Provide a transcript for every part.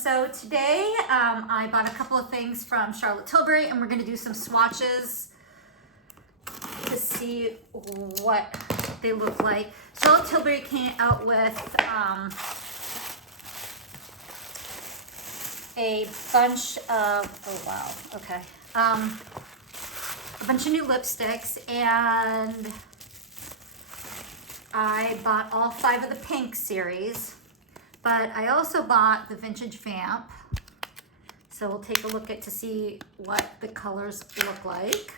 So today I bought a couple of things from Charlotte Tilbury and we're going to do some swatches to see what they look like. Charlotte Tilbury came out with a bunch of, oh wow, okay, a bunch of new lipsticks, and I bought all 5 of the pink series. But I also bought the Vintage Vamp. So we'll take a look at to see what the colors look like.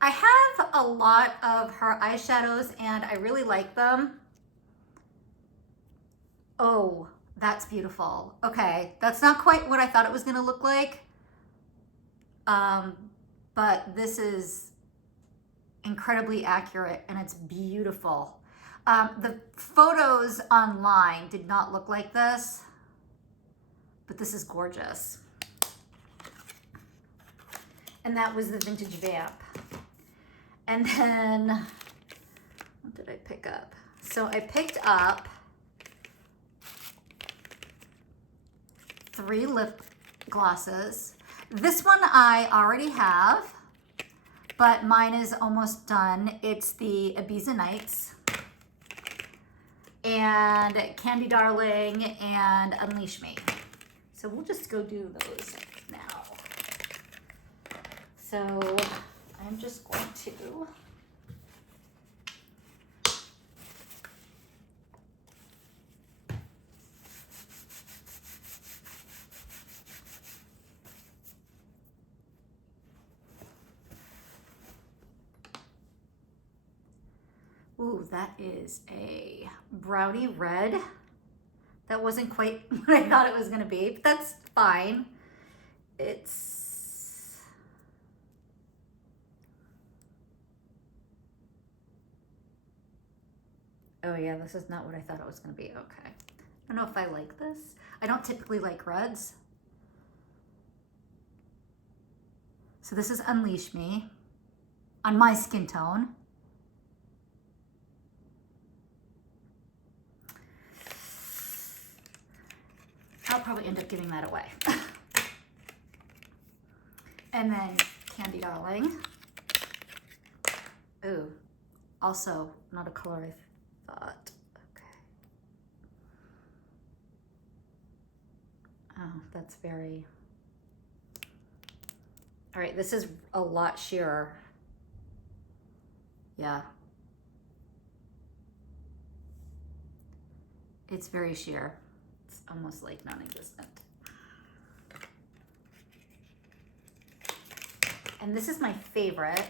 I have a lot of her eyeshadows and I really like them. Oh, that's beautiful. Okay, that's not quite what I thought it was gonna look like. But this is incredibly accurate and it's beautiful. The photos online did not look like this, but this is gorgeous. And that was the Vintage Vamp. And then, what did I pick up? So I picked up 3 lip glosses. This one I already have, but mine is almost done. It's the Ibiza Nights and Candy Darling and Unleash Me. So we'll just go do those now. So I'm just going to ooh, that is a brownie red. That wasn't quite what I thought it was gonna be, but that's fine. It's, oh yeah, this is not what I thought it was gonna be. Okay. I don't know if I like this. I don't typically like reds. So this is Unleash Me on my skin tone. I'll probably end up giving that away. And then Candy Darling. Ooh, also not a color I thought. Okay. Oh, that's very, all right, this is a lot sheerer. Yeah. It's very sheer. It's almost like non-existent. And this is my favorite.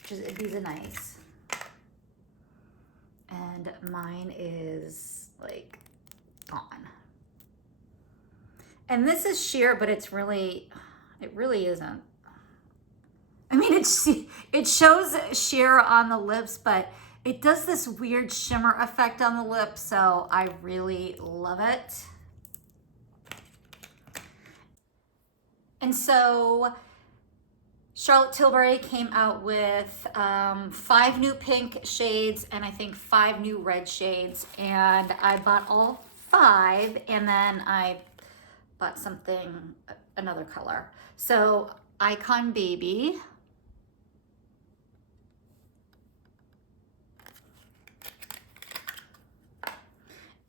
Which is Ibiza Nice. And mine is like gone. And this is sheer, but it's really, it really isn't. I mean, it shows sheer on the lips, but it does this weird shimmer effect on the lips, so I really love it. And so Charlotte Tilbury came out with 5 new pink shades and I think 5 new red shades, and I bought all 5, and then I bought something, another color. So Icon Baby.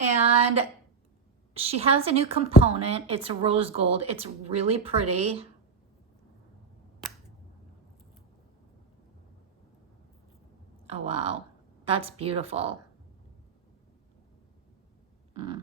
And she has a new component. It's a rose gold. It's really pretty. Oh, wow. That's beautiful. Mm.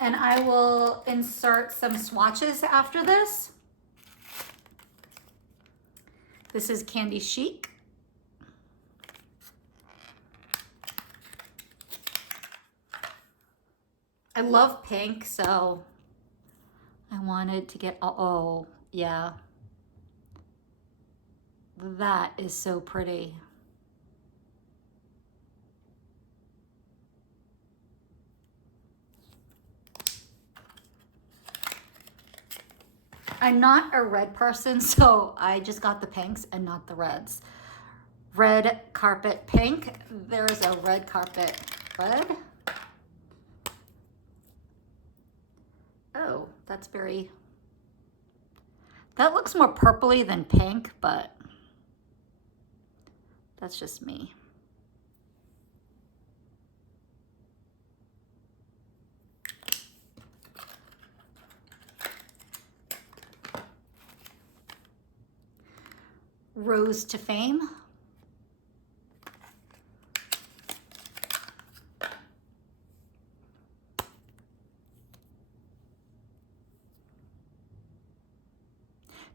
And I will insert some swatches after this. This is Candy Chic. I love pink, so I wanted to get, oh, yeah. That is so pretty. I'm not a red person, so I just got the pinks and not the reds. Red carpet pink. There's a red carpet red. Oh, that's very, that looks more purpley than pink, but that's just me. Rose to Fame.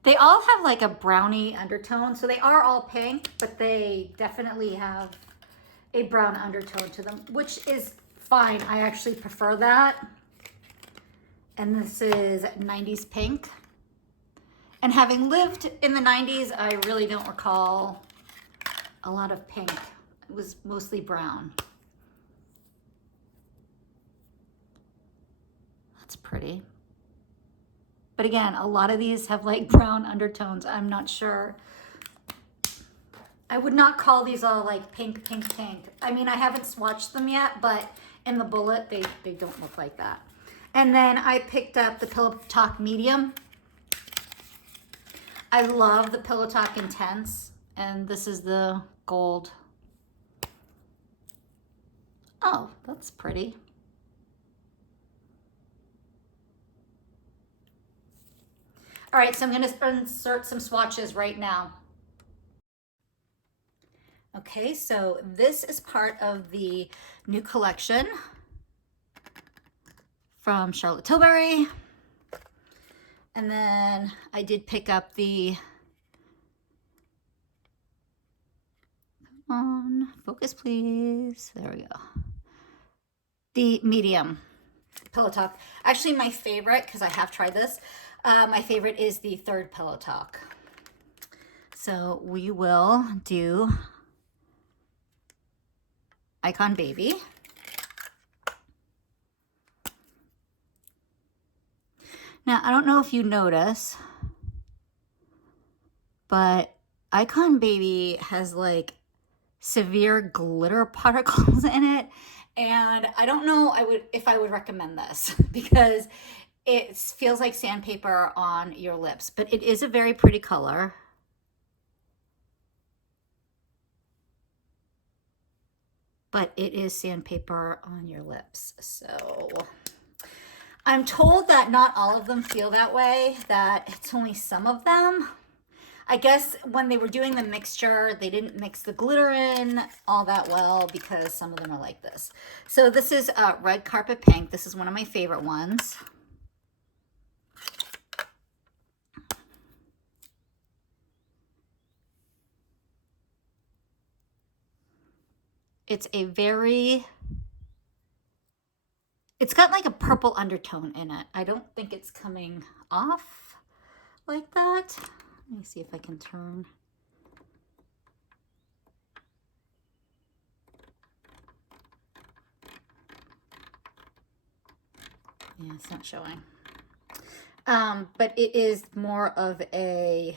They all have like a brownie undertone, so they are all pink, but they definitely have a brown undertone to them, which is fine. I actually prefer that. And this is 90s pink. And having lived in the 90s, I really don't recall a lot of pink. It was mostly brown. That's pretty. But again, a lot of these have like brown undertones. I'm not sure. I would not call these all like pink, pink, pink. I mean, I haven't swatched them yet, but in the bullet, they don't look like that. And then I picked up the Pillow Talk Medium. I love the Pillow Talk Intense, and this is the gold. Oh, that's pretty. All right, so I'm gonna insert some swatches right now. Okay, so this is part of the new collection from Charlotte Tilbury. And then I did pick up the, come on, focus please. There we go. The medium Pillow Talk. Actually, my favorite, because I have tried this, my favorite is the third Pillow Talk. So we will do Icon Baby. Now, I don't know if you notice, but Icon Baby has like severe glitter particles in it. And I don't know if I would recommend this because it feels like sandpaper on your lips, but it is a very pretty color. But it is sandpaper on your lips. So I'm told that not all of them feel that way, that it's only some of them. I guess when they were doing the mixture, they didn't mix the glitter in all that well because some of them are like this. So this is Red Carpet Pink. This is one of my favorite ones. It's a very, it's got like a purple undertone in it. I don't think it's coming off like that. Let me see if I can turn. Yeah, it's not showing. But it is more of a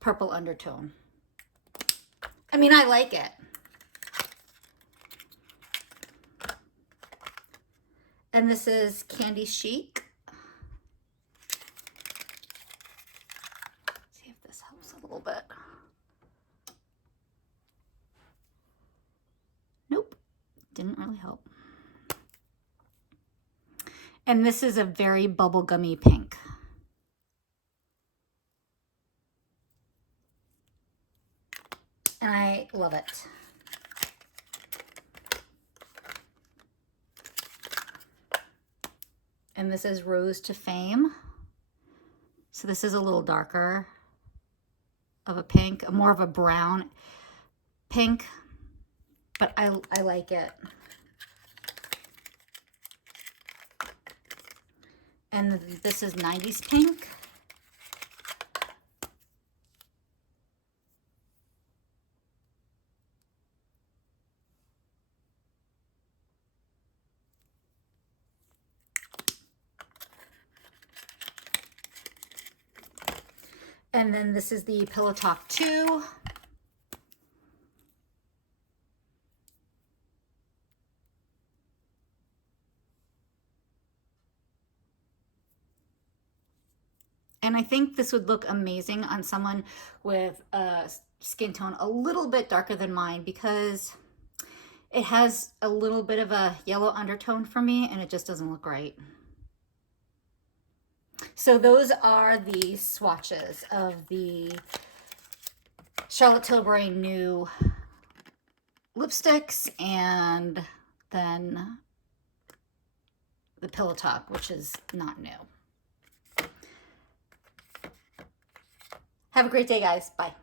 purple undertone. I mean, I like it. And this is Candy Chic. See if this helps a little bit. Nope, didn't really help. And this is a very bubblegummy pink. And I love it. And this is Rose to Fame. So this is a little darker of a pink, more of a brown pink, but I like it. And this is 90s pink. And then this is the Pillow Talk 2. And I think this would look amazing on someone with a skin tone a little bit darker than mine, because it has a little bit of a yellow undertone for me and it just doesn't look right. So those are the swatches of the Charlotte Tilbury new lipsticks, and then the Pillow Talk, which is not new. Have a great day, guys. Bye.